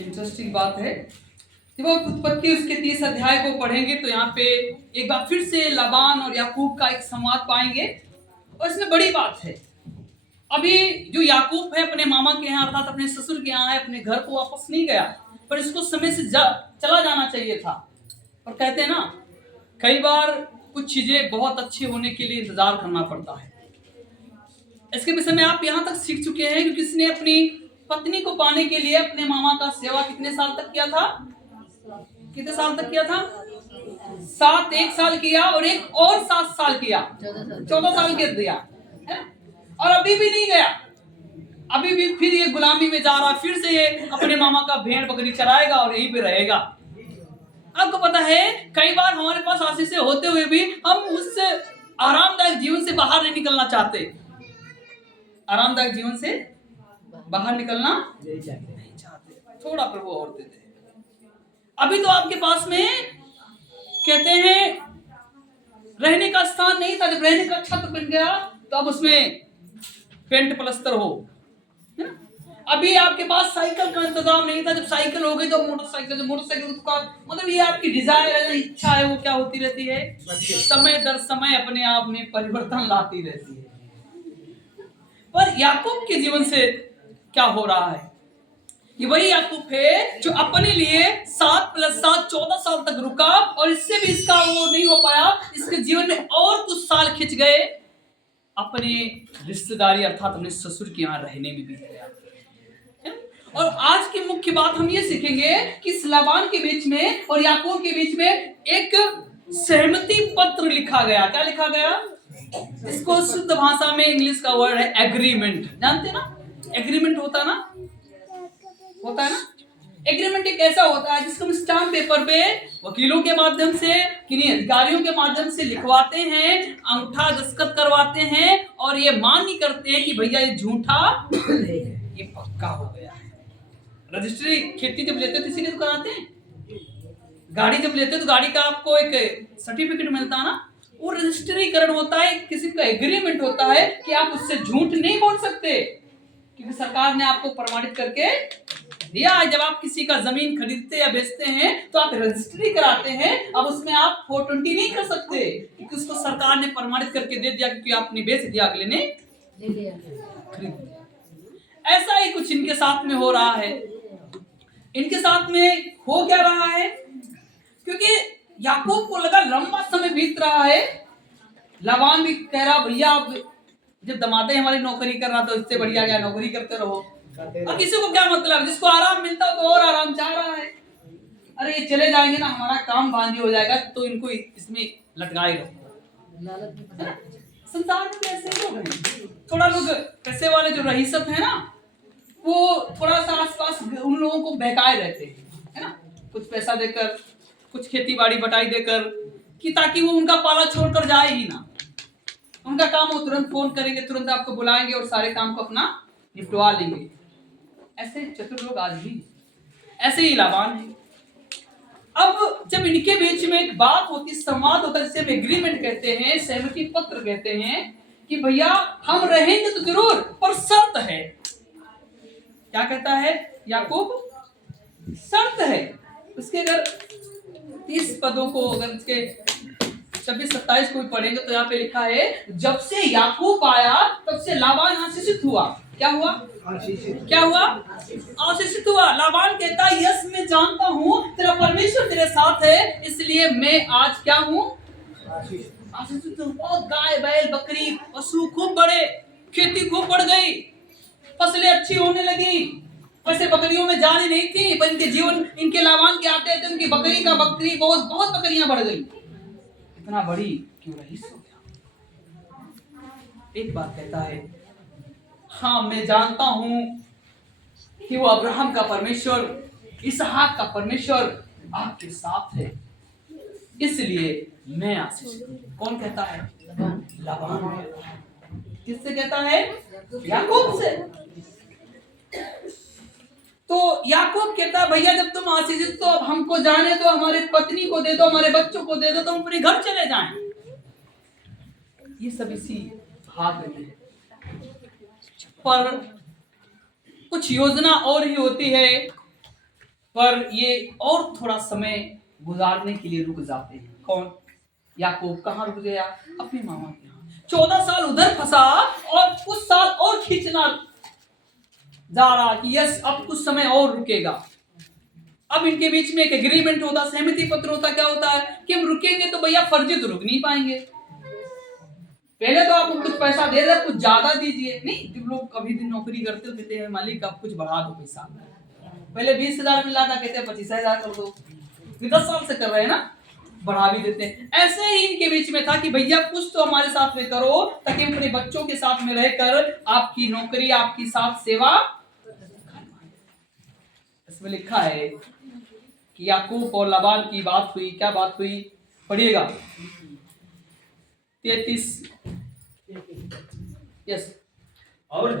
Interesting बात है। जब आप उत्पत्ति उसके 30 अध्याय को पढ़ेंगे तो यहाँ पे एक बार फिर से लाबान और याकूब का एक संवाद पाएंगे और इसमें बड़ी बात है। अभी जो याकूब है अपने मामा के यहाँ अर्थात अपने ससुर के यहाँ है, अपने घर को वापस नहीं गया, पर इसको समय से चला जाना चाहिए था। और कहते हैं ना, कई बार कुछ चीजें बहुत अच्छी होने के लिए इंतजार करना पड़ता है। इसके विषय में आप यहाँ तक सीख चुके हैं कि किसने अपनी पत्नी को पाने के लिए अपने मामा का सेवा कितने साल तक किया था? कितने साल तक किया था? 1 साल किया और एक और 7 साल किया, 14 साल कर दिया है? और अभी भी नहीं गया, अभी भी फिर ये गुलामी में जा रहा, फिर से ये अपने मामा का भेड़ बकरी चराएगा और यहीं पे रहेगा। आपको पता है कई बार हमारे पास आशीष होते हुए भी हम उस आरामदायक जीवन से बाहर नहीं निकलना चाहते। आरामदायक जीवन से बाहर निकलना नहीं चाहते। थोड़ा प्रभु और देते हैं। अभी तो आपके पास में कहते हैं रहने का स्थान नहीं था, जब रहने का छत बन गया तो अब उसमें पेंट प्लस्तर हो। अभी आपके पास साइकिल का इंतजाम नहीं था, जब साइकिल हो गई तो मोटरसाइकिल, मोटरसाइकिल का मतलब ये आपकी डिजायर है, इच्छा है, वो क्या होती रहती है, समय दर समय अपने आप में परिवर्तन लाती रहती है। पर याकूब के जीवन से क्या हो रहा है? ये वही याकूब है जो अपने लिए 7 + 7 14 साल तक रुका और इससे भी इसका वो नहीं हो पाया, इसके जीवन में और कुछ साल खिंच गए, अपने रिश्तेदारी अर्थात अपने ससुर के यहाँ रहने में बीत गया। और आज की मुख्य बात हम ये सीखेंगे कि लाबान के बीच में और याकूब के बीच में एक सहमति पत्र लिखा गया। क्या लिखा गया? इसको शुद्ध भाषा में इंग्लिश का वर्ड है एग्रीमेंट। जानते हैं ना, एग्रीमेंट होता है ना? एग्रीमेंट एक ऐसा होता है जिसको हम स्टाम्प पेपर पे वकीलों के माध्यम से, किन्हीं अधिकारियों के माध्यम से लिखवाते हैं, अंगूठा दस्तखत करवाते हैं और ये मान्य करते हैं कि भैया ये झूठा नहीं है, ये पक्का हो गया है। रजिस्ट्री खेती जब लेते हो तो इसीलिए तो कराते हैं। गाड़ी जब लेते हो तो गाड़ी का आपको एक सर्टिफिकेट मिलता है ना, वो रजिस्ट्रीकरण होता है, किसी का एग्रीमेंट होता है कि आप उससे झूठ नहीं बोल सकते, क्योंकि सरकार ने आपको प्रमाणित करके दिया है। जब आप किसी का जमीन खरीदते या बेचते हैं तो आप रजिस्ट्री कराते हैं, अब उसमें आप 420 नहीं कर सकते, क्योंकि उसको सरकार ने प्रमाणित करके दे दिया, क्योंकि आपने बेच दिया, अगले ने खरीद दिया। ऐसा ही कुछ इनके साथ में हो रहा है। इनके साथ में हो क्या रहा है? क्योंकि याकूब को लगा लंबा समय बीत रहा है, लाबान भी कह रहा भैया जब दमादे हमारी नौकरी कर रहा तो इससे बढ़िया क्या, नौकरी करते रहो। और किसी को क्या मतलब, जिसको आराम मिलता हो तो और आराम चाह रहा है। अरे ये चले जाएंगे ना, हमारा काम बांझी हो जाएगा, तो इनको इसमें लटकाए रहो। संसार में ऐसे लोग हैं, थोड़ा लोग पैसे वाले जो रईसत है ना, वो थोड़ा सा आसपास उन लोगों को बहकाए रहते हैं, है ना, कुछ पैसा देकर, कुछ खेती बाड़ी बटाई देकर, कि ताकि वो उनका पाला छोड़कर जाए ही ना। उनका काम वो तुरंत फोन करेंगे, तुरंत आपको बुलाएंगे और सारे काम को अपना निपटवा लेंगे। ऐसे चतुर लोग आज भी, ऐसे ही लाबान है। अब जब इनके बीच में एक बात होती, संवाद होता है, जिसे हम एग्रीमेंट कहते हैं, सहमति पत्र कहते हैं, कि भैया हम रहेंगे तो जरूर, पर शर्त है। क्या कहता है याकूब? शर्त है। उसके अगर 30 पदों को, अगर इसके 26-27 को भी पढ़ेंगे तो यहाँ पे लिखा है, जब से याकूब आया तब से लाबान आशीषित हुआ। क्या हुआ? क्या हुआ? आशीषित हुआ। लाबान कहता है यस मैं जानता हूँ तेरा परमेश्वर तेरे साथ है, इसलिए मैं आज क्या हूँ? आशीषित हूँ। बहुत गाय बैल बकरी पशु खूब बढ़े, खेती खूब बढ़ गई, फसलें अच्छी होने लगी। वैसे बकरियों में जान ही नहीं थी, पर इनके जीवन, इनके लाबान के आते थे, उनकी बकरी बहुत बकरियां बढ़ गई। इतना बड़ी क्यों रईस हो गया। एक बात कहता है, हाँ मैं जानता हूं कि वो अब्राहम का परमेश्वर, इसहाक का परमेश्वर आपके साथ है, इसलिए मैं आशीषित हूं। कौन कहता है? लाबान। किससे कहता है? याकूब से। तो याकूब कहता है भैया जब तुम आशीषित, तो अब हमको जाने दो, हमारे पत्नी को दे दो, हमारे बच्चों को दे दो, तो हम अपने घर चले जाएं। ये सब इसी भाग में है, पर कुछ योजना और ही होती है पर ये और थोड़ा समय गुजारने के लिए रुक जाते हैं। कौन? याकूब कहाँ रुक गया? अपने मामा के यहाँ। 14 साल उधर फंसा और कुछ साल और खींचना जा रहा कि यस अब कुछ समय और रुकेगा। अब इनके बीच में एक एग्रीमेंट होता, सहमति पत्र होता। क्या होता है कि हम रुकेंगे तो भैया फर्जी तो रुक नहीं पाएंगे। पहले तो आप कुछ पैसा दे रहे, कुछ ज्यादा दीजिए। नहीं, जब लोग कभी दिन नौकरी करते कहते हैं मालिक आप कुछ बढ़ा दो पैसा। पहले 20,000 मिला था, कहते हैं 25,000 कर दो। 10 साल से कर रहे हैं ना, बढ़ा भी देते हैं। ऐसे ही इनके बीच में था कि भैया कुछ तो हमारे साथ में करो ताकि हम अपने बच्चों के साथ में रहकर आपकी नौकरी, आपकी साथ सेवा। इसमें लिखा है कि याकूब और लाबान की बात हुई। क्या बात हुई? पढ़िएगा 33। यस। और जब